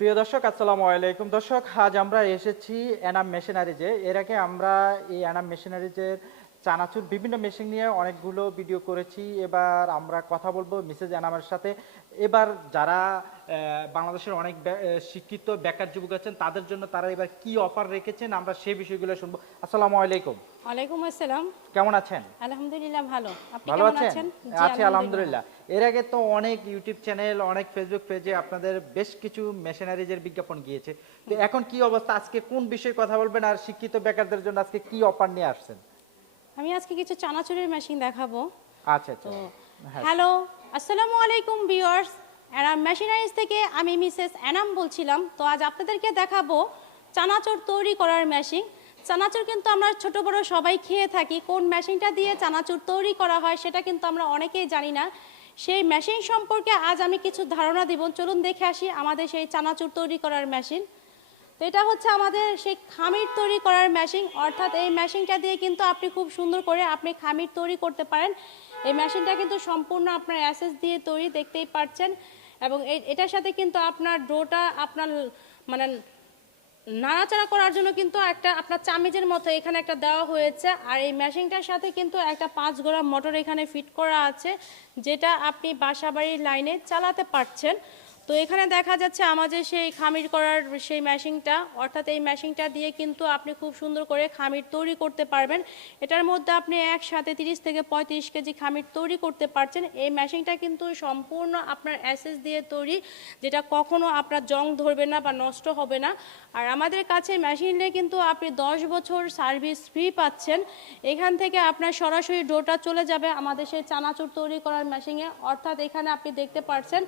প্রিয় দর্শক আসসালামু আলাইকুম। দর্শক আজ আমরা এসেছি এনাম মেশিনারিজে। এর আগে আমরা এই এনাম মেশিনারিজের চানাচুর বিভিন্ন মেশিন নিয়ে অনেকগুলো ভিডিও করেছি। এবার আমরা কথা বলবো মিসেস এনামের সাথে। এবার যারা বাংলাদেশের অনেক শিক্ষিত বেকার যুবক আছেন তাদের জন্য তারা এবার কি অফার রেখেছেন আমরা সেই বিষয়গুলো শুনবো। আসসালামু আলাইকুম। ওয়ালাইকুম আসসালাম। কেমন আছেন? আলহামদুলিল্লাহ ভালো। আপনি ভালো কেমন আছেন? আছেন? আছি আলহামদুলিল্লাহ। এর আগে তো অনেক ইউটিউব চ্যানেল, অনেক ফেসবুক পেজে আপনাদের বেশ কিছু মেশিনারিজের বিজ্ঞাপন গিয়েছে। তো এখন কি অবস্থা? আজকে কোন বিষয়ে কথা বলবেন আর শিক্ষিত বেকারদের জন্য আজকে কি অফার নিয়ে আসছেন? আমি আজকে কিছু চানাচুরের মেশিন দেখাবো। আচ্ছা আচ্ছা। তো হ্যাঁ। হ্যালো, আসসালামু আলাইকুম ভিউয়ার্স। এনাম মেশিনারিজ থেকে আমি মিসেস এনাম বলছিলাম। তো আজ আপনাদেরকে দেখাবো চানাচুর তৈরি করার মেশিন। চানাচুর কিন্তু আমরা ছোট বড় সবাই খেয়ে থাকি। কোন মেশিনটা দিয়ে চানাচুর তৈরি করা হয় সেটা কিন্তু আমরা অনেকেই জানি না। সেই মেশিন সম্পর্কে আজ আমি কিছু ধারণা দিব। চলুন দেখে আসি আমাদের সেই চানাচুর তৈরি করার মেশিন। তো এটা হচ্ছে আমাদের সেই খামির তৈরি করার মেশিন, অর্থাৎ এই মেশিনটা দিয়ে কিন্তু আপনি খুব সুন্দর করে আপনি খামির তৈরি করতে পারেন। এই মেশিনটা কিন্তু সম্পূর্ণ আপনার অ্যাসেস দিয়ে তৈরি, দেখতেই পাচ্ছেন। এবং এটার সাথে কিন্তু আপনার ডোটা আপনার মানে নাড়াচাড়া করার জন্য কিন্তু একটা আপনার চামিচের মতো এখানে একটা দেওয়া হয়েছে। আর এই মেশিনটার সাথে কিন্তু একটা 5 গোড়া মোটর এখানে ফিট করা আছে, যেটা আপনি বাসাবাড়ির লাইনে চালাতে পারছেন। তো এখানে দেখা যাচ্ছে আমাদের সেই খামির করার সেই মেশিনটা, অর্থাৎ এই মেশিনটা দিয়ে কিন্তু আপনি খুব সুন্দর করে খামির তৈরি করতে পারবেন। এটার মধ্যে আপনি একসাথে 30 থেকে 35 কেজি খামির তৈরি করতে পারছেন। এই মেশিনটা কিন্তু সম্পূর্ণ আপনার অ্যাসেস দিয়ে তৈরি, যেটা কখনো আপনার জং ধরবে না বা নষ্ট হবে না। আর আমাদের কাছে মেশিনে কিন্তু আপনি 10 বছর সার্ভিস ফ্রি পাচ্ছেন। এখান থেকে আপনার সরাসরি ডোটা চলে যাবে আমাদের সেই চানাচুর তৈরি করার মেশিনে। অর্থাৎ এখানে আপনি দেখতে পাচ্ছেন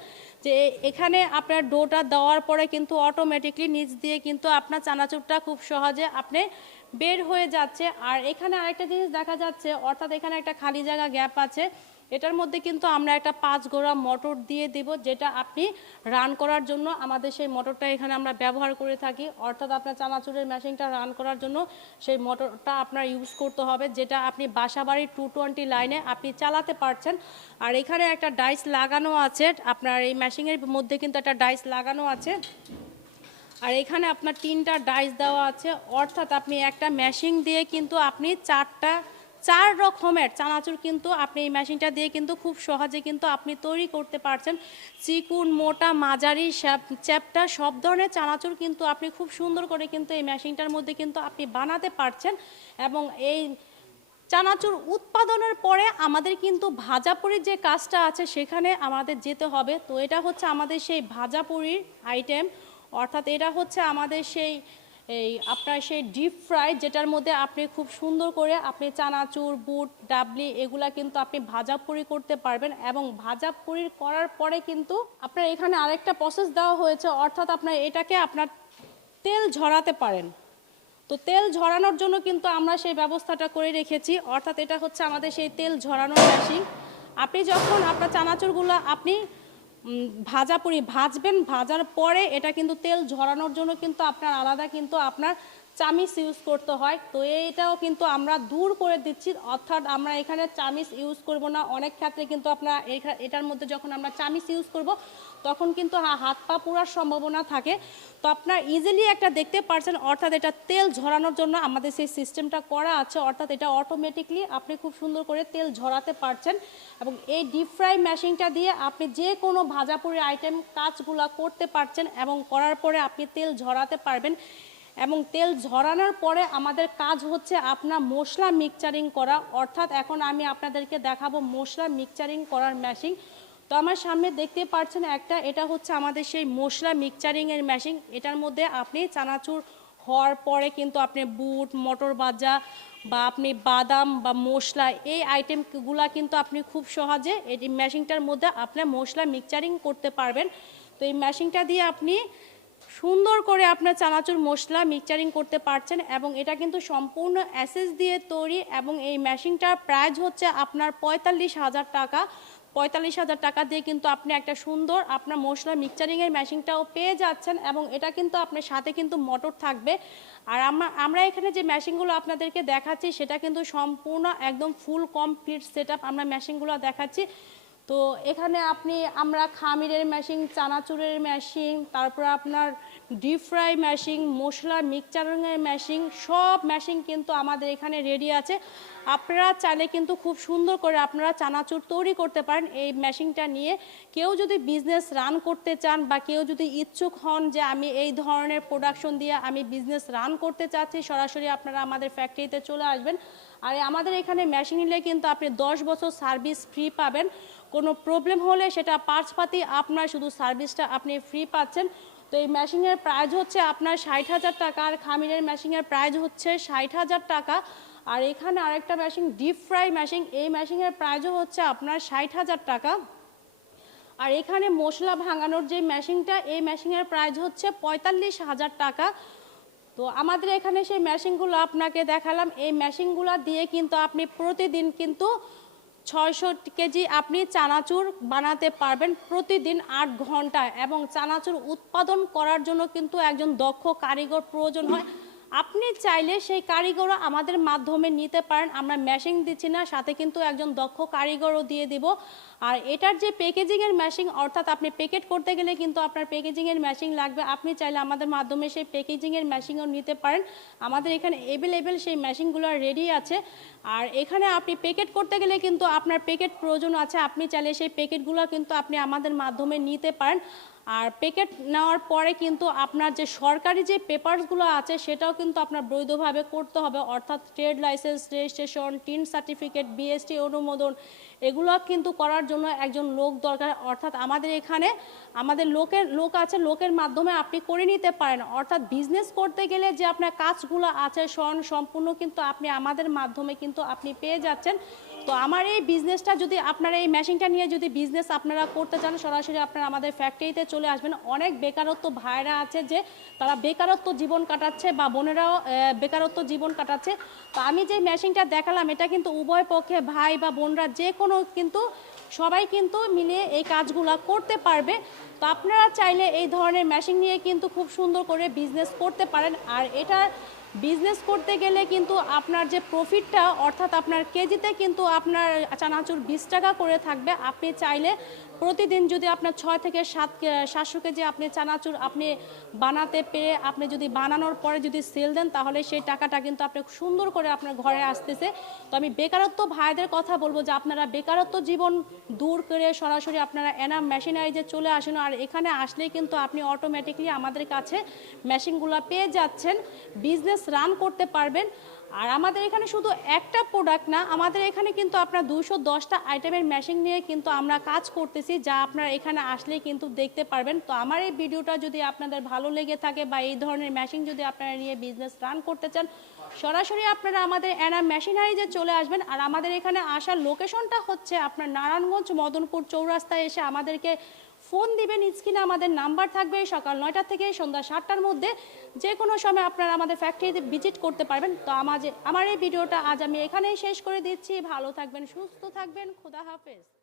যে এখানে আপনার ডোটা দেওয়ার পরে কিন্তু অটোমেটিকলি নিচ দিয়ে কিন্তু আপনার চানাচুরটা খুব সহজে আপনি বের হয়ে যাচ্ছে। আর এখানে আরেকটা জিনিস দেখা যাচ্ছে, অর্থাৎ এখানে একটা খালি জায়গা গ্যাপ আছে। এটার মধ্যে কিন্তু আমরা একটা 5 গোড়া মোটর দিয়ে দেব, যেটা আপনি রান করার জন্য আমাদের সেই মোটরটা এখানে আমরা ব্যবহার করে থাকি। অর্থাৎ আপনার চানাচুরের মেশিনটা রান করার জন্য সেই মোটরটা আপনার ইউজ করতে হবে, যেটা আপনি বাসাবাড়ির 220 লাইনে আপনি চালাতে পারছেন। আর এখানে একটা ডাইস লাগানো আছে, আপনার এই মেশিনের মধ্যে কিন্তু একটা ডাইস লাগানো আছে। আর এখানে আপনার 3টা ডাইস দেওয়া আছে, অর্থাৎ আপনি একটা মেশিন দিয়ে কিন্তু আপনি 4 রকমের চানাচুর কিন্তু আপনি এই মেশিনটা দিয়ে কিন্তু খুব সহজে কিন্তু আপনি তৈরি করতে পারছেন। চিকুন, মোটা, মাঝারি, চ্যাপ্টা সব ধরনের চানাচুর কিন্তু আপনি খুব সুন্দর করে কিন্তু এই মেশিনটার মধ্যে কিন্তু আপনি বানাতে পারছেন। এবং এই চানাচুর উৎপাদনের পরে আমাদের কিন্তু ভাজাপুরির যে কাজটা আছে সেখানে আমাদের যেতে হবে। তো এটা হচ্ছে আমাদের সেই ভাজাপুরির আইটেম, অর্থাৎ এটা হচ্ছে আমাদের সেই আপনার সেই ডিপ ফ্রাই, যেটার মধ্যে আপনি খুব সুন্দর করে আপনি চানাচুর, বুট, ডাবলি এগুলা কিন্তু আপনি ভাজাপুরি করতে পারবেন। এবং ভাজাপুরি করার পরে কিন্তু আপনার এখানে আরেকটা প্রসেস দেওয়া হয়েছে, অর্থাৎ আপনার এটাকে আপনার তেল ঝরাতে পারেন। তো তেল ঝরানোর জন্য কিন্তু আমরা সেই ব্যবস্থাটা করে রেখেছি, অর্থাৎ এটা হচ্ছে আমাদের সেই তেল ঝরানোর মেশিন। আপনি যখন আপনার চানাচুরগুলো আপনি ভাজবেন, ভাজার পরে এটা কিন্তু তেল ঝরানোর জন্য কিন্তু আপনার আলাদা কিন্তু আপনার চামিচ ইউজ করতে হয়। তো এইটাও কিন্তু আমরা দূর করে দিচ্ছি, অর্থাৎ আমরা এখানে চামিচ ইউজ করব না। অনেক ক্ষেত্রে কিন্তু আপনার এটার মধ্যে যখন আমরা চামিচ ইউজ করব তখন কিন্তু হাত পা পোড়ার সম্ভাবনা থাকে। তো আপনার ইজিলি একটা দেখতে পারছেন, অর্থাৎ এটা তেল ঝরানোর জন্য আমাদের সেই সিস্টেমটা করা আছে, অর্থাৎ এটা অটোমেটিকলি আপনি খুব সুন্দর করে তেল ঝরাতে পারছেন। এবং এই ডিপ ফ্রাই মেশিনটা দিয়ে আপনি যে কোনো ভাজাপুরি আইটেম কাজগুলো করতে পারছেন এবং করার পরে আপনি তেল ঝরাতে পারবেন। এবং তেল ঝরানোর পরে আমাদের কাজ হচ্ছে আপনার মশলা মিক্সচারিং করা, অর্থাৎ এখন আমি আপনাদেরকে দেখাবো মশলা মিক্সচারিং করার মেশিন। তো আমার সামনে দেখতে পাচ্ছেন একটা, এটা হচ্ছে আমাদের সেই মশলা মিক্সচারিংয়ের মেশিন। এটার মধ্যে আপনি চানাচুর হওয়ার পরে কিন্তু আপনি বুট, মটর ভাজা বা আপনি বাদাম বা মশলা এই আইটেমগুলা কিন্তু আপনি খুব সহজে এই মেশিনটার মধ্যে আপনার মশলা মিক্সচারিং করতে পারবেন। তো এই মেশিনটা দিয়ে আপনি সুন্দর করে আপনার চানাচুর মশলা মিক্সচারিং করতে পারছেন। এবং এটা কিন্তু সম্পূর্ণ অ্যাসেস দিয়ে তৈরি। এবং এই মেশিনটার প্রাইস হচ্ছে আপনার 45,000 টাকা। 45,000 টাকা দিয়ে কিন্তু আপনি একটা সুন্দর আপনার মশলা মিক্সচারিংয়ের মেশিনটাও পেয়ে যাচ্ছেন। এবং এটা কিন্তু আপনার সাথে কিন্তু মোটর থাকবে। আর আমরা এখানে যে মেশিনগুলো আপনাদেরকে দেখাচ্ছি সেটা কিন্তু সম্পূর্ণ একদম ফুল কমপ্লিট সেট আপ আমরা মেশিনগুলো দেখাচ্ছি। তো এখানে আমরা খামিরের মেশিন, চানাচুরের মেশিন, তারপর আপনার ডিপ ফ্রাই মেশিন, মশলা মিক্সচারিংয়ের মেশিন, সব মেশিন কিন্তু আমাদের এখানে রেডি আছে। আপনারা চাইলে কিন্তু খুব সুন্দর করে আপনারা চানাচুর তৈরি করতে পারেন এই মেশিনটা নিয়ে। কেউ যদি বিজনেস রান করতে চান বা কেউ যদি ইচ্ছুক হন যে আমি এই ধরনের প্রোডাকশন দিয়ে আমি বিজনেস রান করতে চাচ্ছি, সরাসরি আপনারা আমাদের ফ্যাক্টরিতে চলে আসবেন। আর আমাদের এখানে মেশিন নিলে কিন্তু আপনি 10 বছর সার্ভিস ফ্রি পাবেন। কোনো প্রবলেম হলে সেটা পার্টসপাতি আপনার, শুধু সার্ভিসটা আপনি ফ্রি পাচ্ছেন। তো এই মেশিনের প্রাইস হচ্ছে আপনার 60,000 টাকা, আর খামিরের মেশিনের প্রাইস হচ্ছে 60,000 টাকা। আর এখানে আরেকটা মেশিন ডিপ ফ্রাই মেশিন, এই মেশিনের প্রাইসও হচ্ছে আপনার 60,000 টাকা। আর এখানে মশলা ভাঙানোর যে মেশিনটা, এই মেশিনের প্রাইস হচ্ছে 45,000 টাকা। তো আমাদের এখানে সেই মেশিনগুলো আপনাকে দেখালাম। এই মেশিনগুলো দিয়ে কিন্তু আপনি প্রতিদিন কিন্তু 600 কেজি আপনি চানাচুর বানাতে পারবেন প্রতিদিন 8 ঘন্টায়। এবং চানাচুর উৎপাদন করার জন্য কিন্তু একজন দক্ষ কারিগর প্রয়োজন হয়। আপনি চাইলে সেই কারিগরও আমাদের মাধ্যমে নিতে পারেন। আমরা মেশিন দিচ্ছি না, সাথে কিন্তু একজন দক্ষ কারিগরও দিয়ে দিব। আর এটার যে প্যাকেজিংয়ের মেশিন, অর্থাৎ আপনি প্যাকেট করতে গেলে কিন্তু আপনার প্যাকেজিংয়ের মেশিন লাগবে। আপনি চাইলে আমাদের মাধ্যমে সেই প্যাকেজিংয়ের মেশিনও নিতে পারেন। আমাদের এখানে অ্যাভেলেবেল সেই মেশিনগুলো রেডি আছে। আর এখানে আপনি প্যাকেট করতে গেলে কিন্তু আপনার প্যাকেট প্রয়োজন আছে। আপনি চাইলে সেই প্যাকেটগুলো কিন্তু আপনি আমাদের মাধ্যমে নিতে পারেন। আর প্যাকেট নেওয়ার পরে কিন্তু আপনার যে সরকারি যে পেপারসগুলো আছে সেটাও কিন্তু আপনার বৈধভাবে করতে হবে, অর্থাৎ trade licence, registration, tin certificate, BST অনুমোদন, এগুলো কিন্তু করার জন্য একজন লোক দরকার। অর্থাৎ আমাদের এখানে আমাদের লোক আছে, লোকের মাধ্যমে আপনি করে নিতে পারেন। অর্থাৎ বিজনেস করতে গেলে যে আপনার কাজগুলো আছে সম্পূর্ণ কিন্তু আপনি আমাদের মাধ্যমে কিন্তু আপনি পেয়ে যাচ্ছেন। তো আমার এই বিজনেসটা যদি আপনারা এই মেশিনটা নিয়ে যদি বিজনেস আপনারা করতে চান, সরাসরি আপনারা আমাদের ফ্যাক্টরিতে চলে আসবেন। অনেক বেকারত্ব ভাইরা আছে যে তারা বেকারত্ব জীবন কাটাচ্ছে, বা বোনেরাও বেকারত্ব জীবন কাটাচ্ছে। তো আমি যে মেশিনটা দেখালাম এটা কিন্তু উভয় পক্ষে ভাই বা বোনরা যে কোনো কিন্তু সবাই কিন্তু মিলে এই কাজগুলো করতে পারবে। তো আপনারা চাইলে এই ধরনের মেশিন নিয়ে কিন্তু খুব সুন্দর করে বিজনেস করতে পারেন। আর এটা বিজনেস করতে গেলে কিন্তু আপনার যে প্রফিটটা, অর্থাৎ আপনার কেজিতে কিন্তু আপনার চানাচুর 20 টাকা করে থাকবে। আপনি চাইলে প্রতিদিন যদি আপনার 6 থেকে 700 কেজি আপনি চানাচুর আপনি বানাতে পেরে আপনি যদি বানানোর পরে যদি সেল দেন, তাহলে সেই টাকাটা কিন্তু আপনি সুন্দর করে আপনার ঘরে আসতেছে। তো আমি বেকারত্ব ভাইদের কথা বলবো যে আপনারা বেকারত্ব জীবন দূর করে সরাসরি আপনারা এনাম মেশিনারিজে চলে আসুন। আর এখানে আসলেই কিন্তু আপনি অটোমেটিকলি আমাদের কাছে মেশিনগুলো পেয়ে যাচ্ছেন, বিজনেস রান করতে পারবেন। আর আমাদের এখানে শুধু একটা প্রোডাক্ট না, আমাদের এখানে কিন্তু আপনার 210টা আইটেমের মেশিন নিয়ে কিন্তু আমরা কাজ করতেছি, যা আপনারা এখানে আসলেই কিন্তু দেখতে পারবেন। তো আমার এই ভিডিওটা যদি আপনাদের ভালো লেগে থাকে বা এই ধরনের মেশিন যদি আপনারা নিয়ে বিজনেস রান করতে চান, সরাসরি আপনারা আমাদের এনাম মেশিনারিজে চলে আসবেন। আর আমাদের এখানে আসার লোকেশনটা হচ্ছে আপনার নারায়ণগঞ্জ মদনপুর চৌরাস্তায় এসে আমাদেরকে ফোন দিবেন। স্ক্রিনে আমাদের নাম্বার থাকবে। সকাল 9টা থেকে সন্ধ্যা 7টার মধ্যে যে কোনো সময় আপনারা আমাদের ফ্যাক্টরিতে ভিজিট করতে পারবেন। তো আমার এই ভিডিওটা আজ আমি এখানেই শেষ করে দিচ্ছি। ভালো থাকবেন, সুস্থ থাকবেন, খোদা হাফেজ।